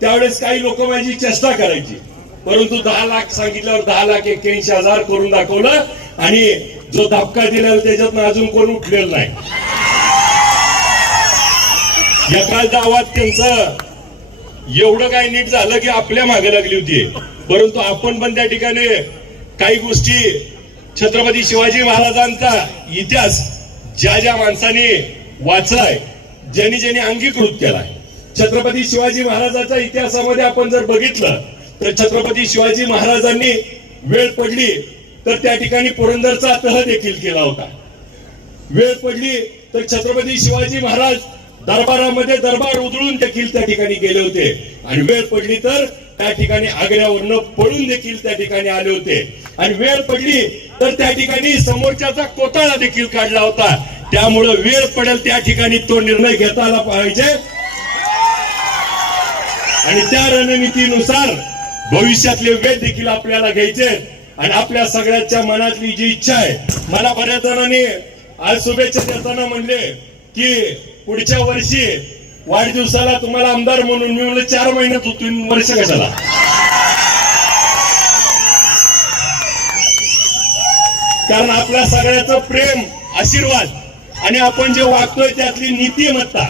त्यावेळेस काही लोक माझी चेष्टा करायची. परंतु दहा लाख सांगितल्यावर दहा लाख एक्क्याऐंशी हजार करून दाखवलं आणि जो धपका दिला त्याच्यात अजून कोण उठलेलं नाही. एका गावात त्यांचं एवढं काय नीट झालं की आपल्या मागे लागली होती. परंतु आपण पण त्या ठिकाणी काही गोष्टी छत्रपती शिवाजी महाराजांचा इतिहास ज्या ज्या माणसाने वाचलाय ज्यांनी ज्यांनी अंगीकृत केलाय. छत्रपती शिवाजी महाराजाच्या इतिहासामध्ये आपण जर बघितलं तर छत्रपती शिवाजी महाराजांनी वेळ पडली तर त्या ठिकाणी पुरंदरचा तह देखील केला होता. वेळ पडली तर छत्रपती शिवाजी महाराज दरबारामध्ये दरबार उधळून देखील त्या ठिकाणी गेले होते. आणि वेळ पडली तर त्या ठिकाणी आग्र्यावरनं पळून देखील त्या ठिकाणी आले होते. आणि वेळ पडली तर त्या ठिकाणी समोरच्याचा कोटाळा देखील काढला होता. त्यामुळं वेळ पडेल त्या ठिकाणी तो निर्णय घेता आला पाहिजे. आणि त्या रणनीतीनुसार भविष्यातले वेळ देखील आपल्याला घ्यायचे आणि आपल्या सगळ्यांच्या मनातली जी इच्छा आहे मला बऱ्याच जणांनी आज शुभेच्छा देताना म्हणले की पुढच्या वर्षी वाढदिवसाला तुम्हाला आमदार म्हणून मी म्हणलं चार महिन्यात होतो वर्ष कशाला? कारण आपल्या सगळ्याचं प्रेम आशीर्वाद आणि आपण जे वागतोय त्यातली नीतिमत्ता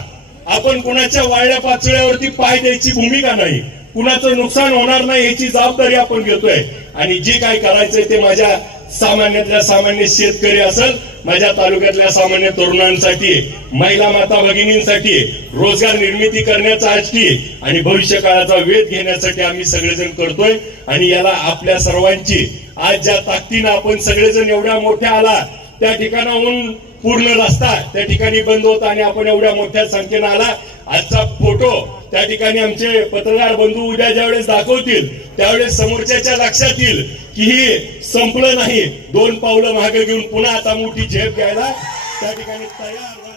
आपण कुणाच्या वाळल्या पाचळ्यावरती पाय द्यायची भूमिका नाही. कुणाचं नुकसान होणार नाही याची जबाबदारी आपण घेतोय. आणि जे काय करायचंय ते माझ्या सामान्यातल्या सामान्य शेतकरी असेल माझ्या तालुक्यातल्या सामान्य तरुणांसाठी महिला माता भगिनींसाठी रोजगार निर्मिती करण्याचा करण्यासाठी आणि भविष्य काळाचा वेध घेण्यासाठी आम्ही सगळेजण करतोय. आणि याला आपल्या सर्वांची आज ज्या ताकदीनं आपण सगळेजण एवढ्या मोठ्या आला त्या ठिकाणाहून पूर्ण रस्ता त्या ठिकाणी बंद होता आणि आपण एवढ्या मोठ्या संख्येनं आला. आजचा फोटो त्या ठिकाणी आमचे पत्रकार बंधू उद्या ज्यावेळेस दाखवतील त्यावेळेस समोरच्याच्या लक्षात येईल की ही संपलं नाही. दोन पावलं मागे घेऊन पुन्हा आता मोठी झेप घ्यायला त्या ठिकाणी तयार